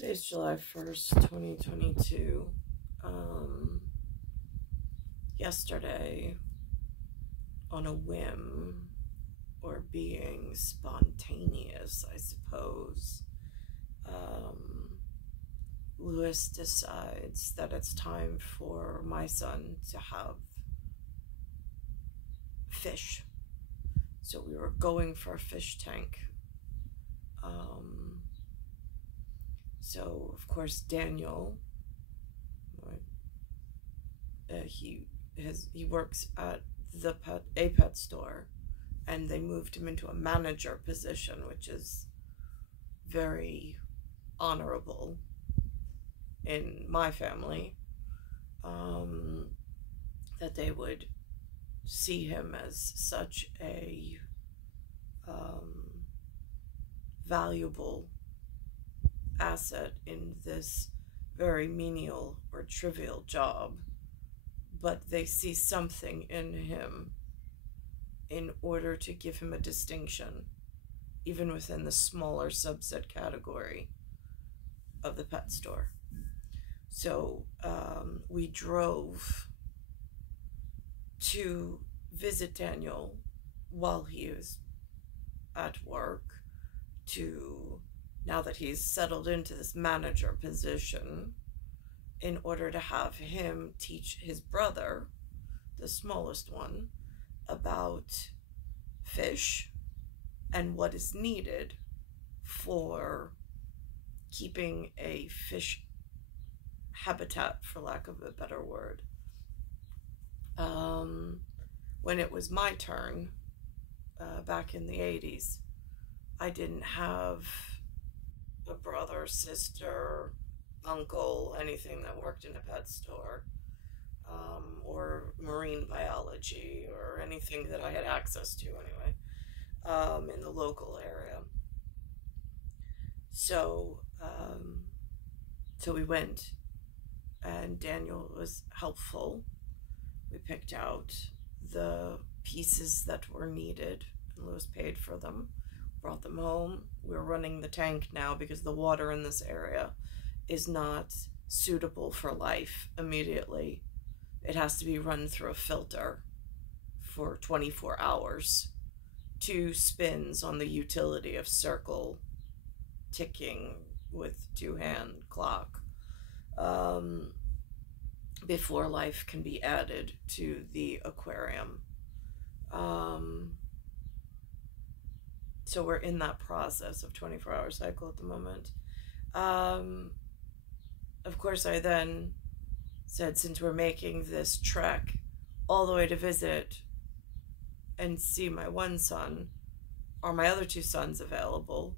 Today's July 1st, 2022. Yesterday, on a whim, or being spontaneous, I suppose, Lewis decides that it's time for my son to have fish. So we were going for a fish tank. So of course Daniel, he works at a pet store, and they moved him into a manager position, which is very honorable in my family, that they would see him as such a valuable asset in this very menial or trivial job, but they see something in him in order to give him a distinction, even within the smaller subset category of the pet store. So we drove to visit Daniel while he is at work, to, now that he's settled into this manager position, in order to have him teach his brother, the smallest one, about fish and what is needed for keeping a fish habitat, for lack of a better word. When it was my turn, back in the 80s, I didn't have a brother, sister, uncle, anything that worked in a pet store, or marine biology, or anything that I had access to anyway, in the local area. So we went, and Daniel was helpful. We picked out the pieces that were needed, and Lewis paid for them, brought them home. We're running the tank now because the water in this area is not suitable for life immediately. It has to be run through a filter for 24 hours. 2 spins on the utility of circle ticking with 2-hand clock, before life can be added to the aquarium. So we're in that process of 24-hour cycle at the moment. Of course, I then said, since we're making this trek all the way to visit and see my one son, are my other 2 sons available?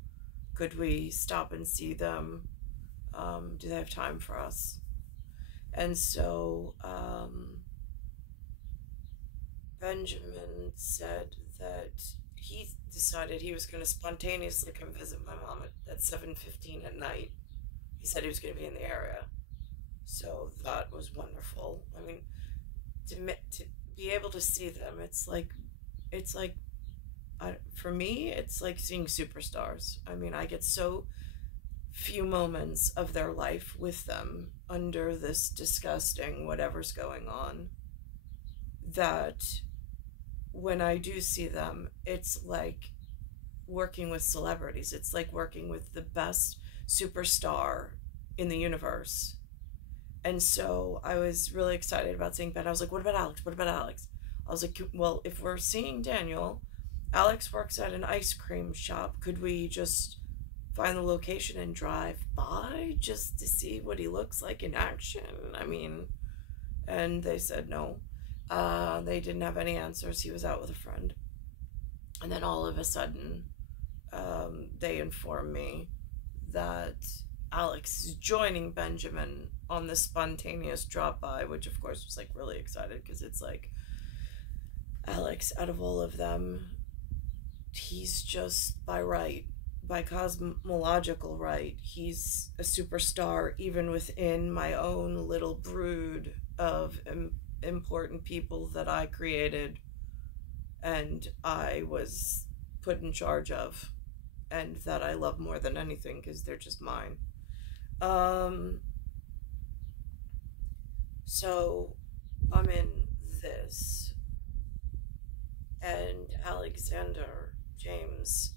Could we stop and see them? Do they have time for us? And so Benjamin said that he decided he was going to spontaneously come visit my mom at 7:15 at night. He said he was going to be in the area. So that was wonderful. I mean, to be able to see them, it's like for me, it's like seeing superstars. I mean, I get so few moments of their life with them under this disgusting whatever's going on, that when I do see them, it's like working with celebrities. It's like working with the best superstar in the universe. And so I was really excited about seeing Ben. I was like, what about Alex? What about Alex? I was like, well, if we're seeing Daniel, Alex works at an ice cream shop. Could we just find the location and drive by just to see what he looks like in action? I mean, and they said no. They didn't have any answers. He was out with a friend. And then all of a sudden, they informed me that Alex is joining Benjamin on this spontaneous drop by, which of course was like really excited, because it's like, Alex, out of all of them, he's just by cosmological right, he's a superstar, even within my own little brood of important people that I created and I was put in charge of, and that I love more than anything because they're just mine. Um, so I'm in this, and Alexander, James,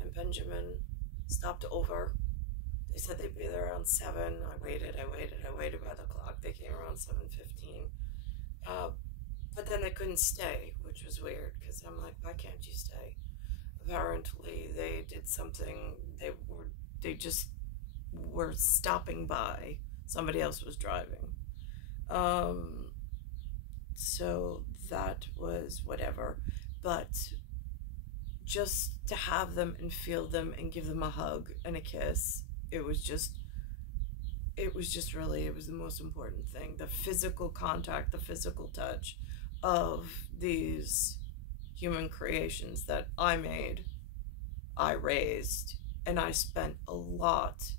and Benjamin stopped over. They said they'd be there around 7. I waited by the clock. They came around 7:15. Uh, but then they couldn't stay, which was weird, because I'm like, why can't you stay? Apparently they did something. They just were stopping by. Somebody else was driving. Um, so that was whatever. But just to have them and feel them and give them a hug and a kiss, it was just really, it was the most important thing. The physical contact, the physical touch of these human creations that I made, I raised, and I spent a lot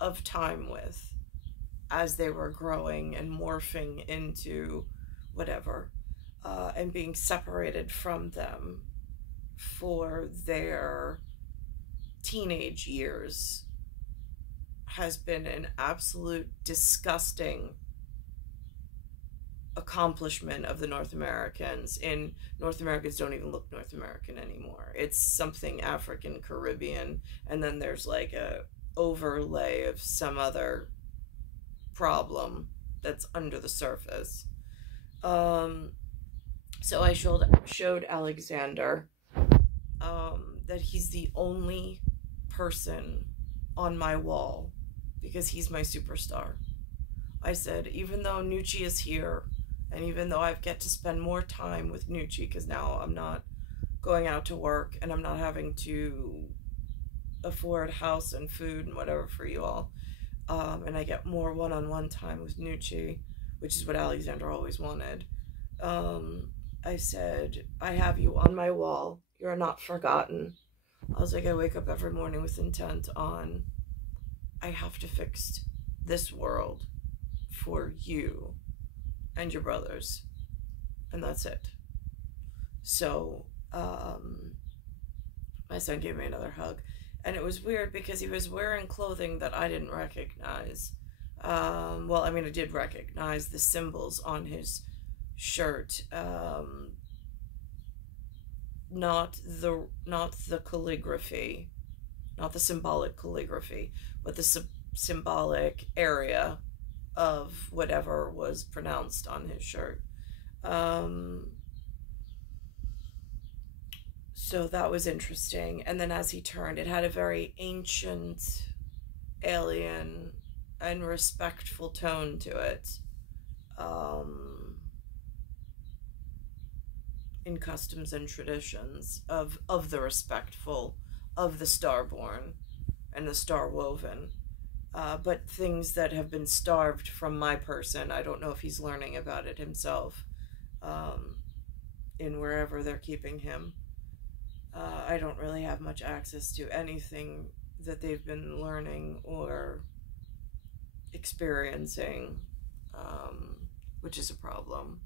of time with as they were growing and morphing into whatever, and being separated from them for their teenage years has been an absolute disgusting accomplishment of the North Americans. In North Americans don't even look North American anymore. It's something African, Caribbean, and then there's like a overlay of some other problem that's under the surface. So I showed Alexander that he's the only person on my wall because he's my superstar. I said, even though Nucci is here, and even though I get to spend more time with Nucci, because now I'm not going out to work and I'm not having to afford house and food and whatever for you all, and I get more one-on-one time with Nucci, which is what Alexander always wanted. I said, I have you on my wall. You're not forgotten. I was like, I wake up every morning with intent on, I have to fix this world for you and your brothers, and that's it. So my son gave me another hug, and it was weird because he was wearing clothing that I didn't recognize. Well, I mean, I did recognize the symbols on his shirt, not the calligraphy, not the symbolic calligraphy, but the symbolic area of whatever was pronounced on his shirt. So that was interesting. And then as he turned, it had a very ancient, alien, and respectful tone to it. In customs and traditions of the respectful, of the starborn and the starwoven. But things that have been starved from my person, I don't know if he's learning about it himself, in wherever they're keeping him. I don't really have much access to anything that they've been learning or experiencing, which is a problem.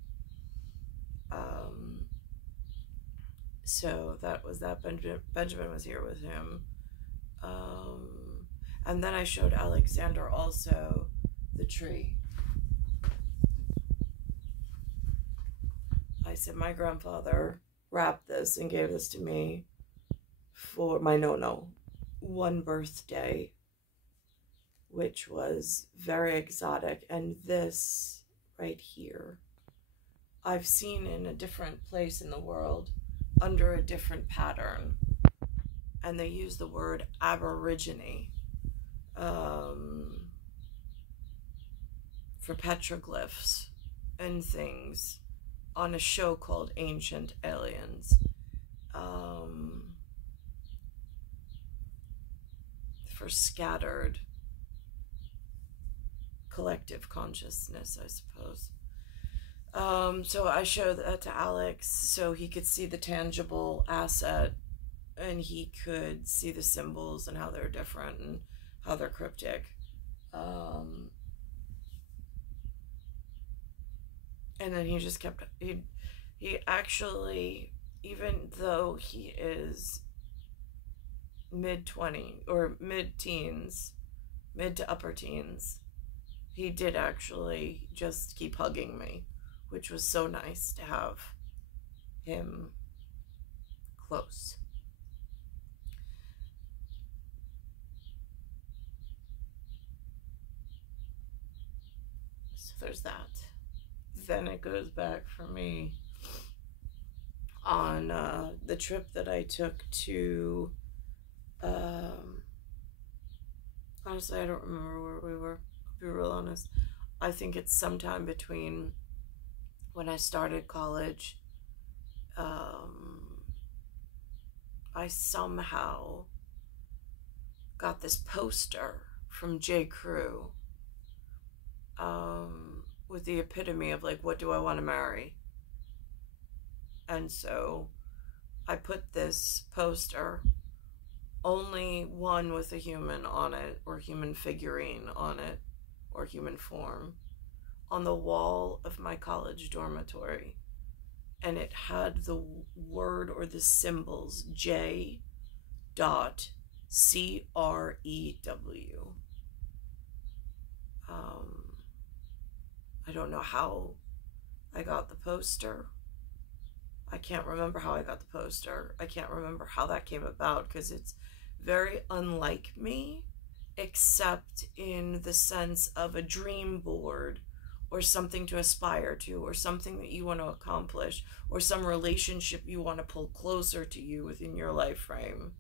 So that was that. Benjamin was here with him. And then I showed Alexander also the tree. I said, my grandfather wrapped this and gave this to me for my one birthday, which was very exotic. And this right here, I've seen in a different place in the world under a different pattern. And they use the word aborigine for petroglyphs and things on a show called Ancient Aliens. For scattered collective consciousness, I suppose. So I showed that to Alex so he could see the tangible asset and he could see the symbols and how they're different and how they're cryptic. And then he just kept, he actually, even though he is mid-20 or mid-teens, mid to upper teens, he did actually just keep hugging me, which was so nice to have him close. So there's that. Then it goes back for me on the trip that I took to, honestly, I don't remember where we were, I'll be real honest. I think it's sometime between when I started college. I somehow got this poster from J. Crew, with the epitome of like, what do I want to marry? And so I put this poster, only one with a human on it, or human figurine on it, or human form, on the wall of my college dormitory. And it had the word or the symbols J. CREW. I don't know how I got the poster. I can't remember how I got the poster. I can't remember how that came about, because it's very unlike me, except in the sense of a dream board, or something to aspire to, or something that you want to accomplish, or some relationship you want to pull closer to you within your life frame.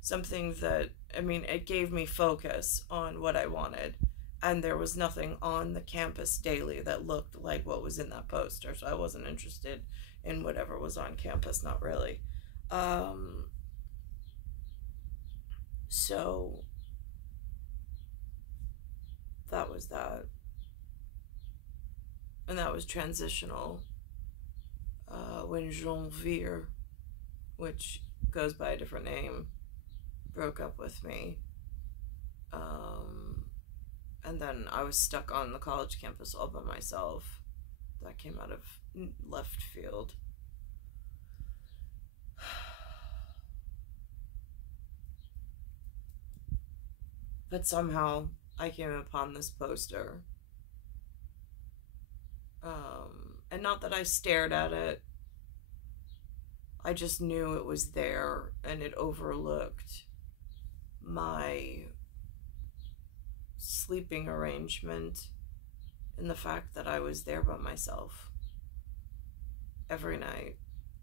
Something that, I mean, it gave me focus on what I wanted. And there was nothing on the campus daily that looked like what was in that poster, so I wasn't interested in whatever was on campus, not really. So that was that. And that was transitional. When Janvier, which goes by a different name, broke up with me. And then I was stuck on the college campus all by myself. That came out of left field. But somehow I came upon this poster. And not that I stared at it, I just knew it was there, and it overlooked my sleeping arrangement and the fact that I was there by myself every night.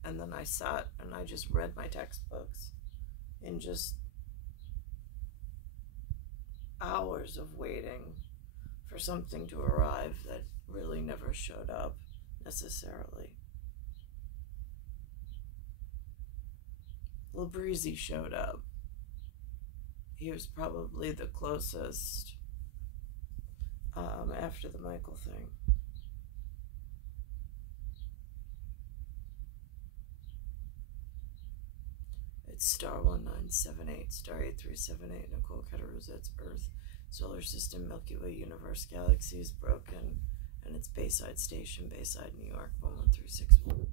And then I sat and I just read my textbooks in just hours of waiting for something to arrive that really never showed up necessarily. Labrizzi showed up. He was probably the closest after the Michael thing. It's star 1978, star 8378, Nicole, Cattaruzza, it's Earth, solar system, Milky Way, universe, galaxy is broken, and it's Bayside Station, Bayside, New York, 11361.